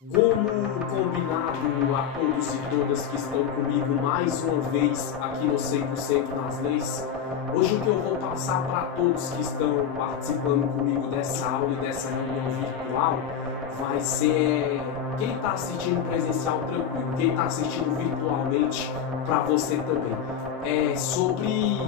Como combinado a todos e todas que estão comigo mais uma vez aqui no 100% nas leis, hoje o que eu vou passar para todos que estão participando comigo dessa aula e dessa reunião virtual vai ser quem está assistindo presencial tranquilo, quem está assistindo virtualmente para você também. É sobre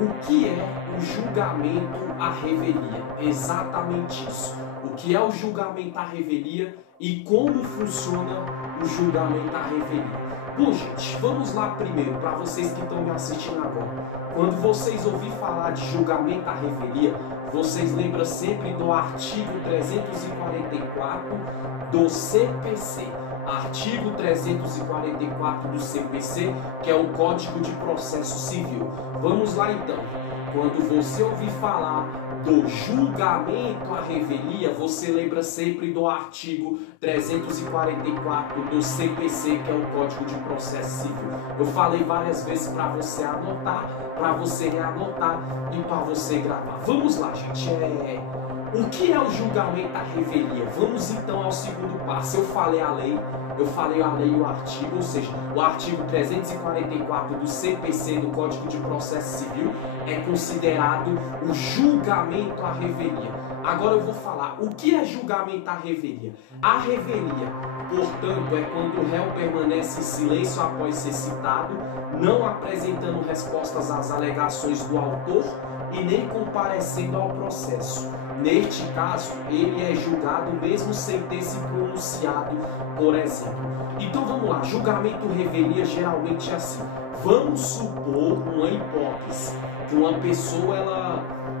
o que é o julgamento à revelia, exatamente isso. O que é o julgamento à revelia e como funciona o julgamento à revelia. Bom, gente, vamos lá primeiro, para vocês que estão me assistindo agora. Quando vocês ouvirem falar de julgamento à revelia, vocês lembram sempre do artigo 344 do CPC. Artigo 344 do CPC, que é o Código de Processo Civil. Vamos lá então. Quando você ouvir falar do julgamento à revelia, você lembra sempre do artigo 344 do CPC, que é o Código de Processo Civil. Eu falei várias vezes para você anotar, para você reanotar e para você gravar. Vamos lá, gente. O que é o julgamento à revelia? Vamos então ao segundo passo. Eu falei a lei e o artigo, ou seja, o artigo 344 do CPC, do Código de Processo Civil, é considerado o julgamento à revelia. Agora eu vou falar o que é julgamento à revelia. A revelia, portanto, é quando o réu permanece em silêncio após ser citado, não apresentando respostas às alegações do autor e nem comparecendo ao processo. Neste caso, ele é julgado mesmo sem ter se pronunciado, por exemplo. Então vamos lá, julgamento revelia geralmente é assim. Vamos supor uma hipótese, que uma pessoa,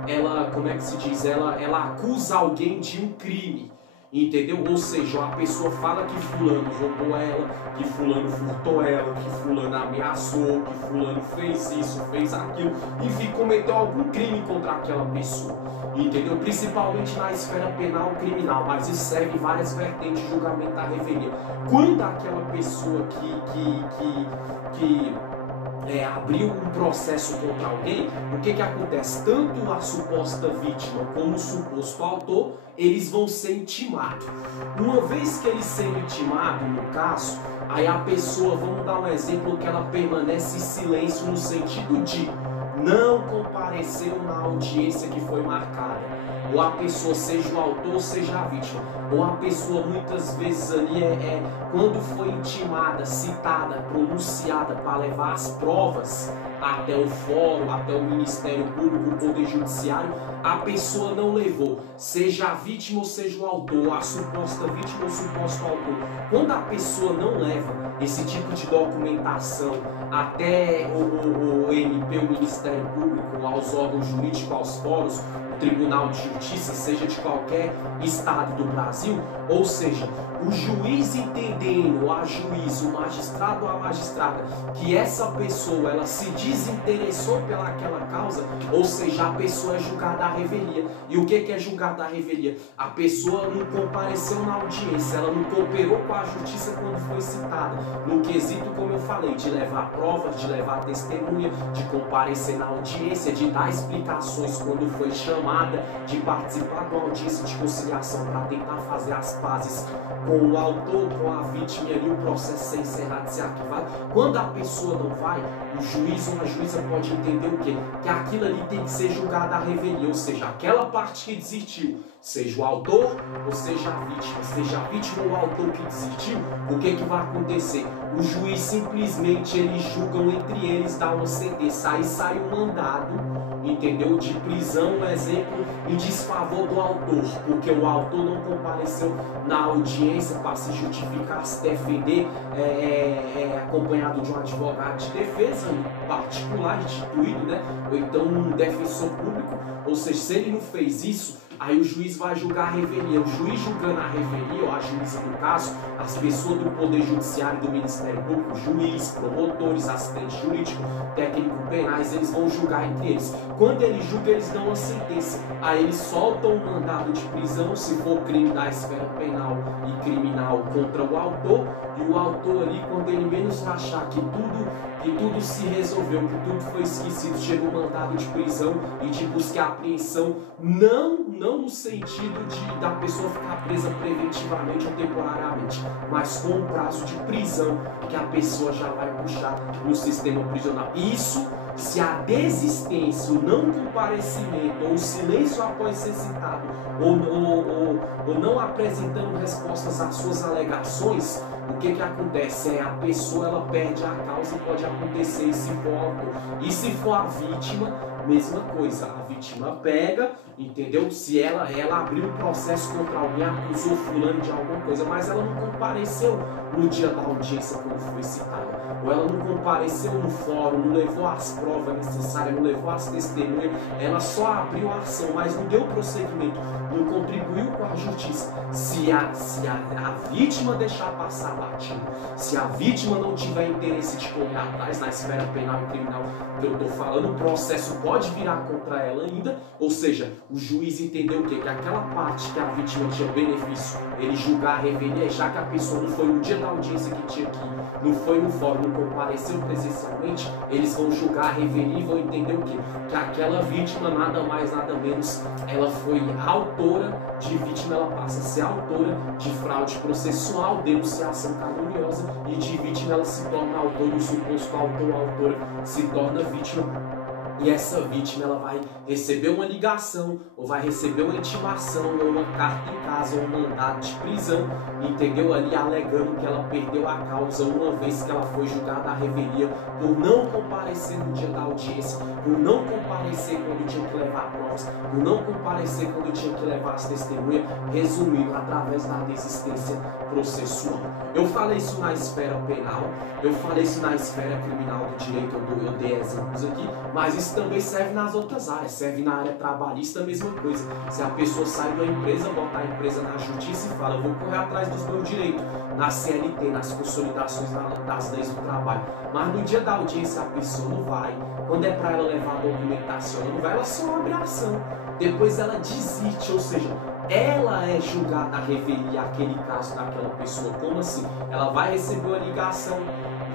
ela como é que se diz? Ela acusa alguém de um crime. Entendeu? Ou seja, a pessoa fala que fulano roubou ela, que fulano furtou ela, que fulano ameaçou, que fulano fez isso, fez aquilo, enfim, cometeu algum crime contra aquela pessoa. Entendeu? Principalmente na esfera penal criminal, mas isso serve em várias vertentes de julgamento à revelia. Quando aquela pessoa que abriu um processo contra alguém, o que acontece? Tanto a suposta vítima como o suposto autor, eles vão ser intimados. Uma vez que eles são intimados, no caso, aí a pessoa, vamos dar um exemplo, que ela permanece em silêncio no sentido de não compareceu na audiência que foi marcada. Ou a pessoa, seja o autor, seja a vítima. Ou a pessoa, muitas vezes ali, quando foi intimada, citada, pronunciada para levar as provas até o fórum, até o Ministério Público, o Poder Judiciário, a pessoa não levou. Seja a vítima ou seja o autor, a suposta vítima ou o suposto autor. Quando a pessoa não leva esse tipo de documentação até o MP, o Ministério Público, aos órgãos jurídicos, aos fóruns, Tribunal de Justiça, seja de qualquer estado do Brasil, ou seja, o juiz entendendo, ou a juiz, o magistrado ou a magistrada, que essa pessoa ela se desinteressou pelaquela causa, ou seja, a pessoa é julgada à revelia. E o que é julgada à revelia? A pessoa não compareceu na audiência, ela não cooperou com a justiça quando foi citada, no quesito, como eu falei, de levar provas, de levar testemunha, de comparecer na audiência, de dar explicações quando foi chamada, de participar de uma audiência de conciliação para tentar fazer as pazes com o autor, com a vítima, e ali o processo ser encerrado, ser arquivado. Quando a pessoa não vai, o juiz ou a juíza pode entender o quê? Que aquilo ali tem que ser julgado à revelia, ou seja, aquela parte que desistiu, seja o autor ou seja a vítima ou o autor que desistiu, o que vai acontecer? O juiz simplesmente, eles julgam entre eles, dá uma sentença, aí sai um mandado, entendeu? De prisão, exemplo, em desfavor do autor, porque o autor não compareceu na audiência para se justificar, se defender, acompanhado de um advogado de defesa particular, instituído, né? Ou então um defensor público, ou seja, se ele não fez isso, aí o juiz vai julgar a revelia. O juiz julgando a revelia, ou a juíza no caso, as pessoas do Poder Judiciário e do Ministério Público, juiz, promotores, assistentes jurídicos, técnicos penais, eles vão julgar entre eles. Quando eles julgam, eles dão uma sentença. Aí eles soltam um mandado de prisão, se for crime da esfera penal e criminal contra o autor, e o autor ali, quando ele menos achar que tudo se resolveu, que tudo foi esquecido, chega um mandado de prisão e de busca e apreensão, não no sentido da pessoa ficar presa preventivamente ou temporariamente, mas com o prazo de prisão que a pessoa já vai puxar no sistema prisional. Isso se a desistência, o não comparecimento ou o silêncio após ser citado ou não apresentando respostas às suas alegações, o que acontece? A pessoa ela perde a causa e pode acontecer se for o autor. E se for a vítima, mesma coisa, a vítima pega, entendeu? Se ela abriu um processo contra alguém, acusou fulano de alguma coisa, mas ela não compareceu no dia da audiência quando foi citada, ou ela não compareceu no fórum, não levou as provas necessárias, não levou as testemunhas, ela só abriu a ação, mas não deu prosseguimento, não contribuiu com a justiça. Se a vítima deixar passar batido, se a vítima não tiver interesse de correr atrás na esfera penal e criminal que eu estou falando, o processo pode virar contra ela ainda, ou seja, o juiz entendeu o quê? Que aquela parte que a vítima tinha benefício, ele julgar a revelia, já que a pessoa não foi no dia da audiência que tinha que ir, não foi no fórum, não compareceu presencialmente, eles vão julgar a revelia e vão entender o quê? Que aquela vítima, nada mais, nada menos, ela foi autora de vítima, ela passa a ser autora de fraude processual, denunciação caluniosa, e de vítima ela se torna autor, e o suposto autor ou autora se torna vítima. E essa vítima ela vai receber uma ligação, ou vai receber uma intimação, ou uma carta em casa, ou um mandado de prisão, entendeu? Ali alegando que ela perdeu a causa uma vez que ela foi julgada à revelia por não comparecer no dia da audiência, por não comparecer quando tinha que levar provas, por não comparecer quando tinha que levar as testemunhas, resumindo, através da desistência processual. Eu falei isso na esfera penal, eu falei isso na esfera criminal do direito, eu dei exemplos aqui, mas isso também serve nas outras áreas, serve na área trabalhista, a mesma coisa. Se a pessoa sai da empresa, bota a empresa na justiça e fala, eu vou correr atrás dos meus direitos, na CLT, nas consolidações das leis do trabalho, mas no dia da audiência a pessoa não vai, quando é para ela levar a documentação, ela não vai, ela só abre a ação, depois ela desiste, ou seja, ela é julgada a revelia aquele caso daquela pessoa. Como assim? Ela vai receber uma ligação,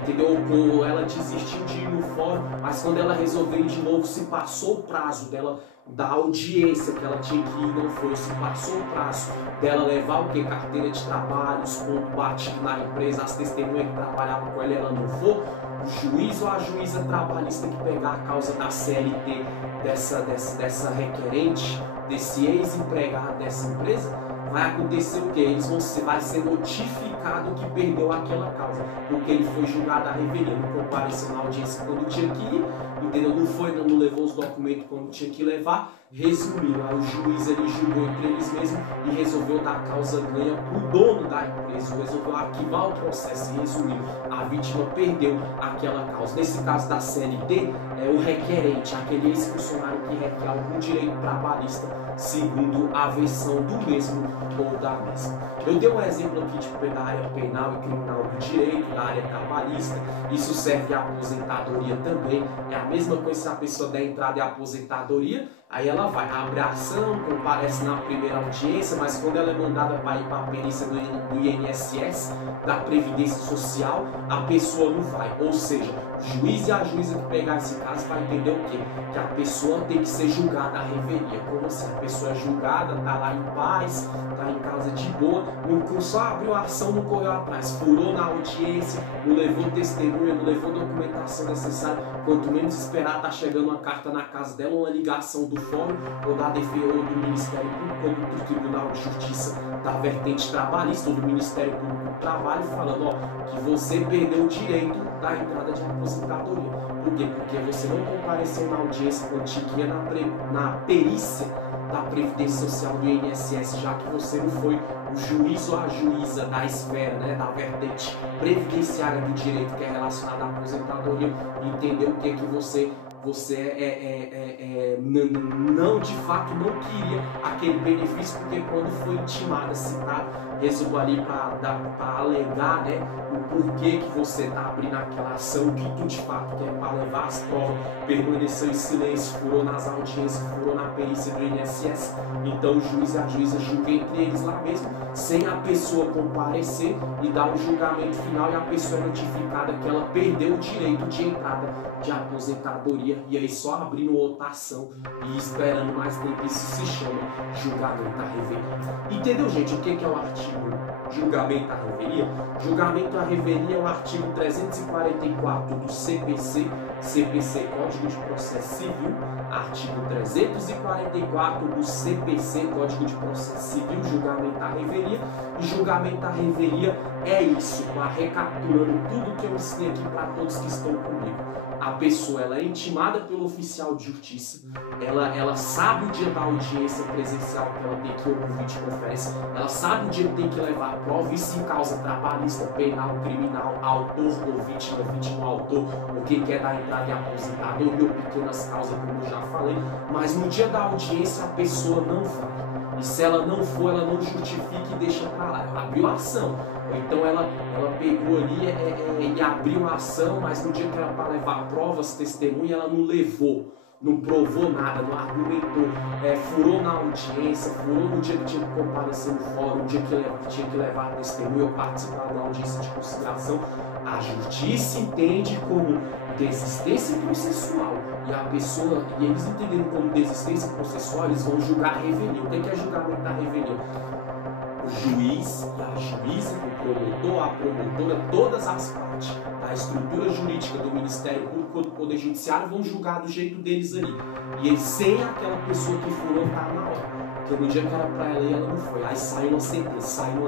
entendeu? Ou ela desistiu de ir no fórum, mas quando ela resolveu ir de novo, se passou o prazo dela, da audiência que ela tinha que ir, não foi, se passou o prazo dela levar o que? Carteira de trabalho, os pontos batidos na empresa, as testemunhas que trabalhavam com ela não for, o juiz ou a juíza trabalhista que pegar a causa da CLT dessa requerente, desse ex-empregado dessa empresa, vai acontecer o quê? Vai ser notificado que perdeu aquela causa, porque ele foi julgado à revelia, não compareceu na audiência quando tinha que ir, entendeu? Não levou os documentos quando tinha que levar. Resumindo, aí o juiz ele julgou entre eles mesmos e resolveu dar causa ganha para o dono da empresa, resolveu arquivar o processo. E resumindo, a vítima perdeu aquela causa. Nesse caso da CLT, é o requerente, aquele ex-funcionário que requer algum direito trabalhista, segundo a versão do mesmo ou da mesma. Eu dei um exemplo aqui da área penal e criminal do direito, da área trabalhista. Isso serve à aposentadoria também. É a mesma coisa se a pessoa der entrada em aposentadoria, aí ela vai, abre a ação, comparece na primeira audiência, mas quando ela é mandada para ir para a perícia do INSS, da Previdência Social, a pessoa não vai. Ou seja, o juiz e a juíza que pegar esse caso vai entender o quê? Que a pessoa tem que ser julgada à revelia. Como assim? A pessoa é julgada, está lá em paz, está em casa de boa, só abriu a ação, não correu atrás, furou na audiência, não levou testemunha, não levou documentação necessária. Quanto menos esperar, está chegando uma carta na casa dela, uma ligação do fórum ou da defesa ou do Ministério Público ou do Tribunal de Justiça da vertente trabalhista ou do Ministério Público do Trabalho falando, ó, que você perdeu o direito da entrada de aposentadoria. Por quê? Porque você não compareceu na audiência quando tinha que ir na perícia da Previdência Social do INSS, já que você não foi o juiz ou a juíza da esfera, né, da vertente previdenciária do direito que é relacionada à aposentadoria, entendeu o que você não, de fato, não queria aquele benefício, porque quando foi intimada, citada, resolveu ali para alegar, né, o porquê que você está abrindo aquela ação, que tu de fato quer para levar as provas, permaneceu em silêncio, furou nas audiências, furou na perícia do INSS. Então o juiz e a juíza julgam entre eles lá mesmo, sem a pessoa comparecer e dar o julgamento final, e a pessoa é notificada que ela perdeu o direito de entrada de aposentadoria, e aí só abrindo outra ação e esperando mais tempo. Isso se chama julgamento à revelia. Entendeu, gente, o que é o artigo julgamento à revelia? Julgamento à revelia é o artigo 344 do CPC, Código de Processo Civil, artigo 344 do CPC, Código de Processo Civil, julgamento à revelia. E julgamento à revelia é isso, recapitulando tudo que eu ensinei aqui para todos que estão comigo. A pessoa ela é intimada pelo oficial de justiça, ela sabe o dia da audiência presencial que ela tem que ouvir videoconferência, ela sabe o dia que tem que levar a prova, isso em causa trabalhista, penal, criminal, autor ou vítima, vítima, autor, ou quem quer dar entrada em aposentadoria ou pequenas causas, como eu já falei, mas no dia da audiência a pessoa não vai. E se ela não for, ela não justifica e deixa pra lá. Ela abriu a ação. Então ela pegou ali e abriu a ação, mas no dia que era para levar provas, testemunha, ela não levou. Não provou nada, não argumentou, furou na audiência, furou no dia que tinha que comparecer no fórum, no dia que tinha que levar a testemunha ou participar da audiência de conciliação. A justiça entende como desistência processual. E a pessoa, e eles entendendo como desistência processual, eles vão julgar a revelia. O que é julgamento da revelia? O juiz e a juíza, o promotor, a promotora, todas as partes da estrutura jurídica do Ministério Público do Poder Judiciário vão julgar do jeito deles ali. E eles, sem aquela pessoa que furou, tá na hora. Porque no dia que era para ela e ela não foi. Aí sai uma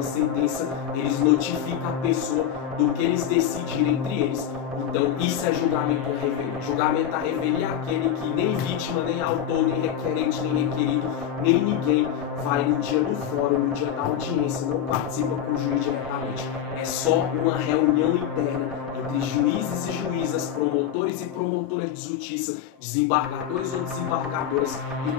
sentença, eles notificam a pessoa do que eles decidirem entre eles. Então isso é julgamento à revelia. Julgamento à revelia é aquele que nem vítima, nem autor, nem requerente, nem requerido, nem ninguém vai no dia do fórum, no dia da audiência, não participa com o juiz diretamente. É só uma reunião interna entre juízes e juízas, promotores e promotoras de justiça, desembargadores ou desembargadoras e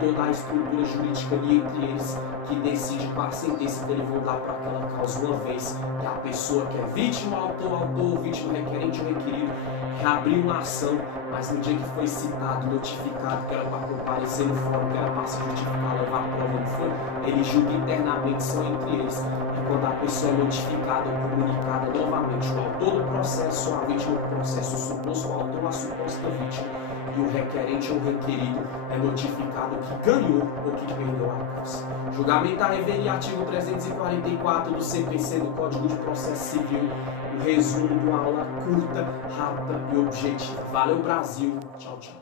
toda a estrutura jurídica ali entre eles, que decide qual a sentença que eles vão dar para aquela causa, uma vez que a pessoa que é vítima, autor, vítima, requerente ou requerido, reabriu uma ação, mas no dia que foi citado, notificado que era para comparecer no fórum, que era para se justificar, levar a prova, não foi, ele julga internamente só entre eles. E quando a pessoa é notificada ou comunicada novamente, o autor do processo, a vítima do processo, o suposto autor, a suposta vítima, e o requerente ou requerido é notificado que ganhou ou que perdeu a causa. Julgamento à revelia, artigo 344 do CPC, do Código de Processo Civil. O resumo de uma aula curta, rápida e objetiva. Valeu, Brasil. Tchau, tchau.